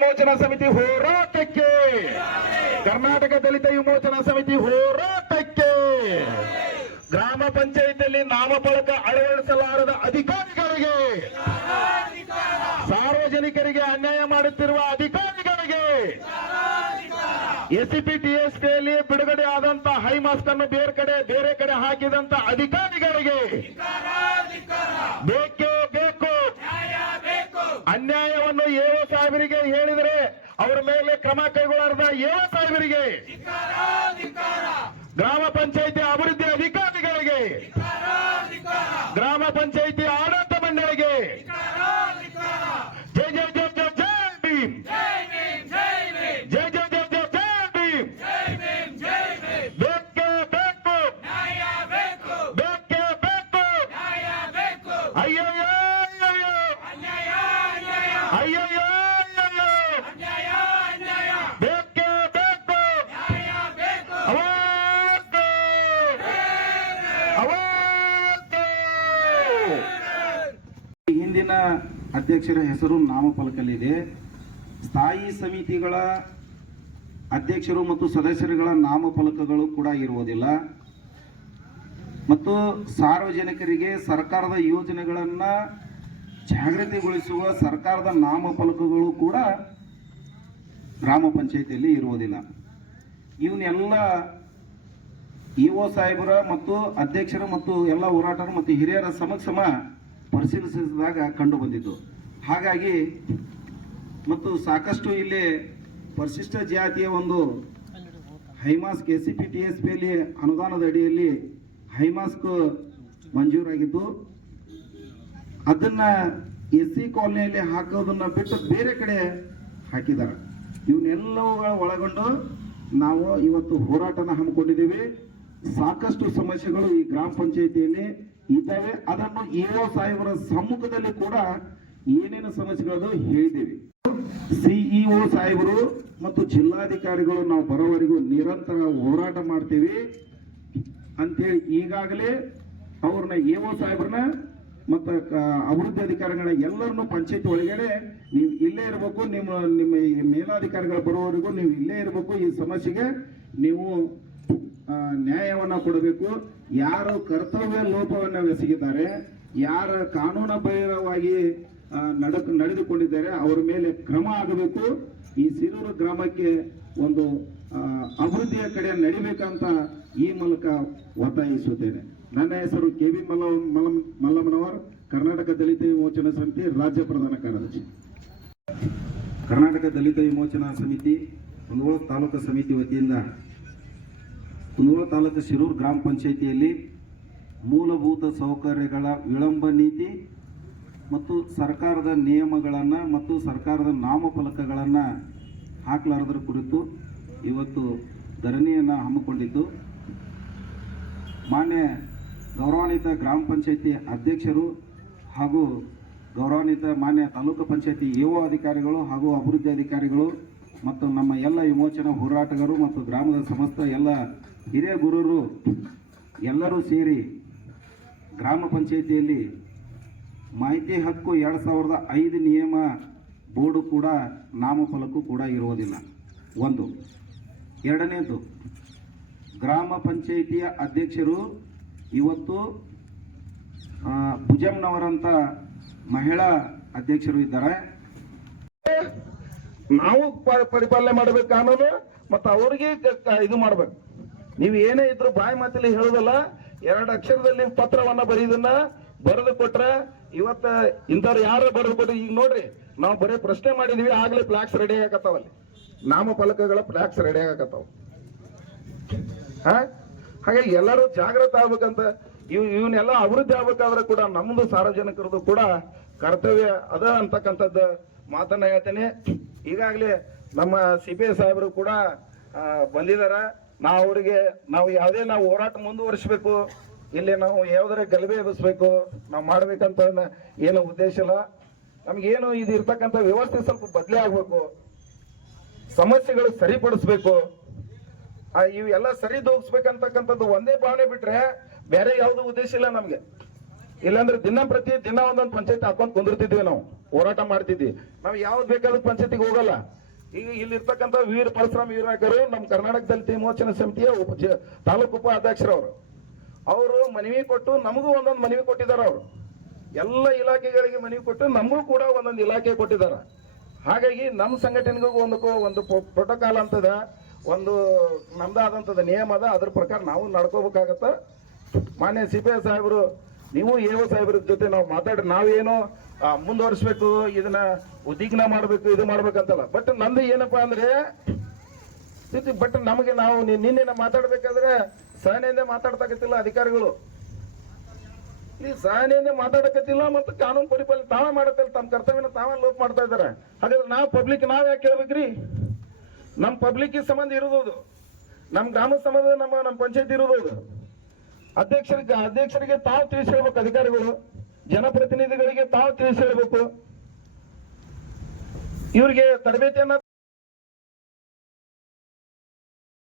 ವಿಮೋಚನಾ ಸಮಿತಿ ಹೋರಾಟಕ್ಕೆ. ಕರ್ನಾಟಕ ದಲಿತ ವಿಮೋಚನಾ ಸಮಿತಿ ಹೋರಾಟಕ್ಕೆ. ಗ್ರಾಮ ಪಂಚಾಯಿತಿಯಲ್ಲಿ ನಾಮಫಲಕ ಅಳವಡಿಸಲಾರದ ಅಧಿಕಾರಿಗಳಿಗೆ. ಸಾರ್ವಜನಿಕರಿಗೆ ಅನ್ಯಾಯ ಮಾಡುತ್ತಿರುವ ಅಧಿಕಾರಿಗಳಿಗೆ. ಎಸಿಪಿ ಟಿಎಸ್ಪಿಯಲ್ಲಿ ಬಿಡುಗಡೆ ಆದಂತ ಹೈ ಮಾಸ್ಕ್ ಅನ್ನು ಬೇರೆ ಕಡೆ ಬೇರೆ ಕಡೆ ಹಾಕಿದಂತ ಅಧಿಕಾರಿಗಳಿಗೆ. ಬೇಕು ಅನ್ಯಾಯವನ್ನು ಸಾವಿರಿಗೆ ಹೇಳಿದರೆ ಅವರ ಮೇಲೆ ಕ್ರಮ ಕೈಗೊಳ್ಳಾರ್ದ ಏಳು ಸಾಹೇಬರಿಗೆ ಅಯ್ಯಯ್ಯೋ ಅಯ್ಯಯ್ಯೋ. ಬೇಕೇ ಬೇಕು. ಅವಾರ್ಡ್ ಅವಾರ್ಡ್ ಹಿಂದಿನ ಅಧ್ಯಕ್ಷರ ಹೆಸರು ನಾಮಫಲಕಲ್ಲಿದೆ. ಸ್ಥಾಯಿ ಸಮಿತಿಗಳ ಅಧ್ಯಕ್ಷರು ಮತ್ತು ಸದಸ್ಯರುಗಳ ನಾಮಫಲಕಗಳು ಕೂಡ ಇರುವುದಿಲ್ಲ. ಮತ್ತು ಸಾರ್ವಜನಿಕರಿಗೆ ಸರ್ಕಾರದ ಯೋಜನೆಗಳನ್ನ ಜಾಗೃತಿಗೊಳಿಸುವ ಸರ್ಕಾರದ ನಾಮಫಲಕಗಳು ಕೂಡ ಗ್ರಾಮ ಪಂಚಾಯಿತಿಯಲ್ಲಿ ಇರುವುದಿಲ್ಲ. ಇವನ್ನೆಲ್ಲ ಒ ಸಾಹೇಬರ ಮತ್ತು ಅಧ್ಯಕ್ಷರು ಮತ್ತು ಎಲ್ಲ ಹೋರಾಟರು ಮತ್ತು ಹಿರಿಯರ ಸಮಕ್ಷಮ ಪರಿಶೀಲಿಸಿದಾಗ ಕಂಡು ಬಂದಿದ್ದು. ಹಾಗಾಗಿ ಮತ್ತು ಸಾಕಷ್ಟು ಇಲ್ಲಿ ಪರಿಶಿಷ್ಟ ಜಾತಿಯ ಒಂದು high mast S C P T S ಪಿಯಲ್ಲಿ ಅನುದಾನದ ಅಡಿಯಲ್ಲಿ ಹೈಮಾಸ್ಕ್ ಮಂಜೂರಾಗಿದ್ದು. ಅದನ್ನ ಎಸ್ ಸಿ ಕಾಲನಿಯಲ್ಲಿ ಹಾಕೋದನ್ನ ಬಿಟ್ಟು ಬೇರೆ ಕಡೆ ಹಾಕಿದ್ದಾರೆ. ಇವನ್ನೆಲ್ಲವುಗಳ ಒಳಗೊಂಡು ನಾವು ಇವತ್ತು ಹೋರಾಟನ ಹಮ್ಮಿಕೊಂಡಿದ್ದೀವಿ. ಸಾಕಷ್ಟು ಸಮಸ್ಯೆಗಳು ಈ ಗ್ರಾಮ ಪಂಚಾಯಿತಿಯಲ್ಲಿ ಇದ್ದಾವೆ. ಅದನ್ನು ಇಒ ಸಾಹೇಬರ ಸಮ್ಮುಖದಲ್ಲಿ ಕೂಡ ಏನೇನು ಸಮಸ್ಯೆಗಳು ಹೇಳಿದ್ದೀವಿ. ಸಿಇಒ ಸಾಹೇಬರು ಮತ್ತು ಜಿಲ್ಲಾಧಿಕಾರಿಗಳು ನಾವು ಬರೋವರೆಗೂ ನಿರಂತರ ಹೋರಾಟ ಮಾಡ್ತೀವಿ. ಅಂತೇಳಿ ಈಗಾಗಲೇ ಅವ್ರನ್ನ ಎಒ ಸಾಹೇಬ್ರನ್ನ ಮತ್ತು ಅಭಿವೃದ್ಧಿ ಅಧಿಕಾರಿಗಳ ಎಲ್ಲರನ್ನೂ ಪಂಚಾಯತ್ ಒಳಗಡೆ ನೀವು ಇಲ್ಲೇ ಇರಬೇಕು, ನಿಮ್ಮ ನಿಮ್ಮ ಈ ಮೇಲಾಧಿಕಾರಿಗಳು ಬರುವವರೆಗೂ ನೀವು ಇಲ್ಲೇ ಇರಬೇಕು, ಈ ಸಮಸ್ಯೆಗೆ ನೀವು ನ್ಯಾಯವನ್ನು ಕೊಡಬೇಕು. ಯಾರು ಕರ್ತವ್ಯ ಲೋಪವನ್ನು ಎಸಗಿದ್ದಾರೆ, ಯಾರ ಕಾನೂನು ಬಹಿರವಾಗಿ ನಡಕ, ನಡೆದುಕೊಂಡಿದ್ದಾರೆ, ಅವರ ಮೇಲೆ ಕ್ರಮ ಆಗಬೇಕು. ಈ ಸಿರೂರು ಗ್ರಾಮಕ್ಕೆ ಒಂದು ಅಭಿವೃದ್ಧಿಯ ಕಡೆ ನಡಿಬೇಕಂತ ಈ ಮೂಲಕ ಒತ್ತಾಯಿಸುತ್ತೇನೆ. ನನ್ನ ಹೆಸರು ಕೆ ವಿ ಮಲ್ಲ ಮಲ್ಲಮ್ ಮಲ್ಲಮ್ಮನವರ್, ಕರ್ನಾಟಕ ದಲಿತ ವಿಮೋಚನಾ ಸಮಿತಿ ರಾಜ್ಯ ಪ್ರಧಾನ ಕಾರ್ಯದರ್ಶಿ. ಕರ್ನಾಟಕ ದಲಿತ ವಿಮೋಚನಾ ಸಮಿತಿ, ಕುಂದಗೋಳ ತಾಲೂಕು ಸಮಿತಿ ವತಿಯಿಂದ ಕುಂದಗೋಳ ತಾಲೂಕು ಶಿರೂರು ಗ್ರಾಮ ಪಂಚಾಯಿತಿಯಲ್ಲಿ ಮೂಲಭೂತ ಸೌಕರ್ಯಗಳ ವಿಳಂಬ ನೀತಿ ಮತ್ತು ಸರ್ಕಾರದ ನಿಯಮಗಳನ್ನು ಮತ್ತು ಸರ್ಕಾರದ ನಾಮಫಲಕಗಳನ್ನು ಹಾಕಲಾರದರ ಕುರಿತು ಇವತ್ತು ಧರಣಿಯನ್ನು ಹಮ್ಮಿಕೊಂಡಿದ್ದು. ಮಾನ್ಯ ಗೌರವಾನ್ವಿತ ಗ್ರಾಮ ಪಂಚಾಯಿತಿ ಅಧ್ಯಕ್ಷರು ಹಾಗೂ ಗೌರವಾನ್ವಿತ ಮಾನ್ಯ ತಾಲೂಕು ಪಂಚಾಯಿತಿ ಇಒ ಅಧಿಕಾರಿಗಳು ಹಾಗೂ ಅಭಿವೃದ್ಧಿ ಅಧಿಕಾರಿಗಳು ಮತ್ತು ನಮ್ಮ ಎಲ್ಲ ವಿಮೋಚನಾ ಹೋರಾಟಗಾರರು ಮತ್ತು ಗ್ರಾಮದ ಸಮಸ್ತ ಎಲ್ಲ ಹಿರಿಯ ಗುರುರು ಎಲ್ಲರೂ ಸೇರಿ ಗ್ರಾಮ ಪಂಚಾಯಿತಿಯಲ್ಲಿ ಮಾಹಿತಿ ಹಕ್ಕು ಎರಡು ಸಾವಿರದ ಐದು ನಿಯಮ ಬೋರ್ಡು ಕೂಡ ನಾಮಫಲಕ್ಕೂ ಕೂಡ ಇರುವುದಿಲ್ಲ. ಒಂದು ಎರಡನೇದು, ಗ್ರಾಮ ಪಂಚಾಯಿತಿಯ ಅಧ್ಯಕ್ಷರು ಇವತ್ತು ಭುಜಂನವರಂತ ಮಹಿಳಾ ಅಧ್ಯಕ್ಷರು ಇದ್ದಾರೆ. ನಾವು ಪರಿಪಾಲನೆ ಮಾಡಬೇಕು ಕಾನೂನು ಮತ್ತು ಅವ್ರಿಗೆ ಇದು ಮಾಡ್ಬೇಕು. ನೀವು ಏನೇ ಇದ್ರು ಬಾಯಿ ಮಾತಲ್ಲಿ ಹೇಳುದಲ್ಲ, ಎರಡು ಅಕ್ಷರದಲ್ಲಿ ಪತ್ರವನ್ನ ಬರೀದನ್ನ ಬರೆದು ಕೊಟ್ರ ಇವತ್ತ ಇಂಥವ್ರು ಯಾರು ಬರೆದು ಕೊಟ್ರಿ, ಈಗ ನೋಡ್ರಿ, ನಾವು ಬರೀ ಪ್ರಶ್ನೆ ಮಾಡಿದೀವಿ, ಆಗ್ಲೇ ಫ್ಲಾಕ್ಸ್ ರೆಡಿ ಆಗತ್ತಾವಲ್ಲಿ ನಾಮಫಲಕಗಳ ಫ್ಲಾಕ್ಸ್ ರೆಡಿ ಆಗಕತ್ತಾವ. ಹಾ? ಹಾಗಾಗಿ ಎಲ್ಲರೂ ಜಾಗೃತ ಆಗ್ಬೇಕಂತ ಇವ್ ಇವನ್ನೆಲ್ಲ ಅಭಿವೃದ್ಧಿ ಆಗ್ಬೇಕಾದ್ರೆ ಕೂಡ ನಮ್ದು ಸಾರ್ವಜನಿಕರದು ಕೂಡ ಕರ್ತವ್ಯ ಅದ ಅಂತಕ್ಕಂಥದ್ದು ಮಾತನ್ನ ಹೇಳ್ತೇನೆ. ಈಗಾಗಲೇ ನಮ್ಮ ಸಿ ಪಿ ಐ ಸಾಹೇಬರು ಕೂಡ ಬಂದಿದ್ದಾರೆ ನಾವು ಅವರಿಗೆ, ನಾವು ಯಾವುದೇ ನಾವು ಹೋರಾಟ ಮುಂದುವರಿಸ್ಬೇಕು, ಇಲ್ಲಿ ನಾವು ಯಾವ್ದಾರ ಗಲಭೆ ಎಬ್ಬಿಸ್ಬೇಕು, ನಾವು ಮಾಡ್ಬೇಕಂತ ಏನು ಉದ್ದೇಶ ಇಲ್ಲ. ನಮ್ಗೇನು ಇದು ಇರ್ತಕ್ಕಂಥ ವ್ಯವಸ್ಥೆ ಸ್ವಲ್ಪ ಬದಲೇ ಆಗ್ಬೇಕು. ಸಮಸ್ಯೆಗಳು ಸರಿಪಡಿಸ್ಬೇಕು. ಇವೆಲ್ಲ ಸರಿ ದೋಗಿಸ್ಬೇಕಂತಕ್ಕಂಥದ್ದು ಒಂದೇ ಭಾವನೆ ಬಿಟ್ರೆ ಬೇರೆ ಯಾವ್ದು ಉದ್ದೇಶ ಇಲ್ಲ ನಮ್ಗೆ. ಇಲ್ಲಾಂದ್ರೆ ದಿನ ಪ್ರತಿ ದಿನ ಒಂದೊಂದು ಪಂಚಾಯತ್ ಹಾಕೊಂಡ್ ಕುಂದಿರ್ತಿದ್ವಿ ನಾವು. ಹೋರಾಟ ಮಾಡ್ತಿದ್ವಿ. ನಾವು ಯಾವ್ದು ಬೇಕಾದ್ರೂ ಪಂಚಾಯತಿಗೆ ಹೋಗಲ್ಲ. ಈಗ ಇಲ್ಲಿರ್ತಕ್ಕಂಥ ವೀರ ಪರಶುರಾಮ್ ವೀರನಾಯಕರು ನಮ್ಮ ಕರ್ನಾಟಕ ದಲಿತ ವಿಮೋಚನಾ ಸಮಿತಿಯ ಉಪ ತಾಲೂಕು ಉಪ ಅಧ್ಯಕ್ಷರವರು ಅವರು ಮನವಿ ಕೊಟ್ಟು ನಮಗೂ ಒಂದೊಂದು ಮನವಿ ಕೊಟ್ಟಿದ್ದಾರೆ ಅವರು. ಎಲ್ಲ ಇಲಾಖೆಗಳಿಗೆ ಮನವಿ ಕೊಟ್ಟು ನಮಗೂ ಕೂಡ ಒಂದೊಂದು ಇಲಾಖೆ ಕೊಟ್ಟಿದ್ದಾರೆ. ಹಾಗಾಗಿ ನಮ್ಮ ಸಂಘಟನೆಗೂ ಒಂದಕ್ಕೂ ಒಂದು ಪ್ರೋಟೋಕಾಲ್ ಅಂತದ, ಒಂದು ನಮ್ದಾದಂಥದ್ದು ನಿಯಮ ಅದ. ಅದ್ರ ಪ್ರಕಾರ ನಾವು ನಡ್ಕೋಬೇಕಾಗತ್ತ. ಮಾನ್ಯ ಸಿ ಪಿ ಐ ಸಾಹೇಬರು, ನೀವು ಎ ಓ ಸಾಹೇಬ್ರ ಜೊತೆ ನಾವು ಮಾತಾಡಿ ನಾವೇನು ಮುಂದುವರಿಸ್ಬೇಕು, ಇದನ್ನ ಉದ್ವಿಗ್ನ ಮಾಡಬೇಕು, ಇದು ಮಾಡ್ಬೇಕಂತಲ್ಲ. ಬಟ್ ನಂದು ಏನಪ್ಪಾ ಅಂದ್ರೆ ಬಟ್ ನಮಗೆ ನಾವು ನಿನ್ನೆ ಮಾತಾಡ್ಬೇಕಾದ್ರೆ ಸಹನೆಯಿಂದ ಮಾತಾಡ್ತಕ್ಕಂತಿಲ್ಲ ಅಧಿಕಾರಿಗಳು. ಈ ಸಹನೆಯಿಂದ ಮಾತಾಡಕತ್ತಿಲ್ಲ ಮತ್ತು ಕಾನೂನು ಪರಿಪಾಲನೆ ತಾವೇ ಮಾಡತ್ತಲ್ಲ ತಮ್ಮ ಕರ್ತವ್ಯನ ತಾವ ಲೋಪ ಮಾಡ್ತಾ ಇದಾರೆ ಹಾಗಾದ್ರೆ ನಾವು ಪಬ್ಲಿಕ್ ನಾವ್ ಯಾಕೆ ಕೇಳ್ಬೇಕ್ರಿ ನಮ್ಮ ಪಬ್ಲಿಕ್ ಸಂಬಂಧ ಇರೋದು. ನಮ್ಮ ಗ್ರಾಮ ಸಂಬಂಧ ನಮ್ಮ ನಮ್ಮ ಪಂಚಾಯತ್ ಇರೋದು. ಅಧ್ಯಕ್ಷರಿಗೆ ಅಧ್ಯಕ್ಷರಿಗೆ ತಾವು ತಿಳಿಸಿ ಹೇಳ್ಬೇಕು ಅಧಿಕಾರಿಗಳು ಜನಪ್ರತಿನಿಧಿಗಳಿಗೆ ತಾವು ತಿಳಿಸಿ ಹೇಳ್ಬೇಕು ಇವ್ರಿಗೆ ತರಬೇತಿಯನ್ನ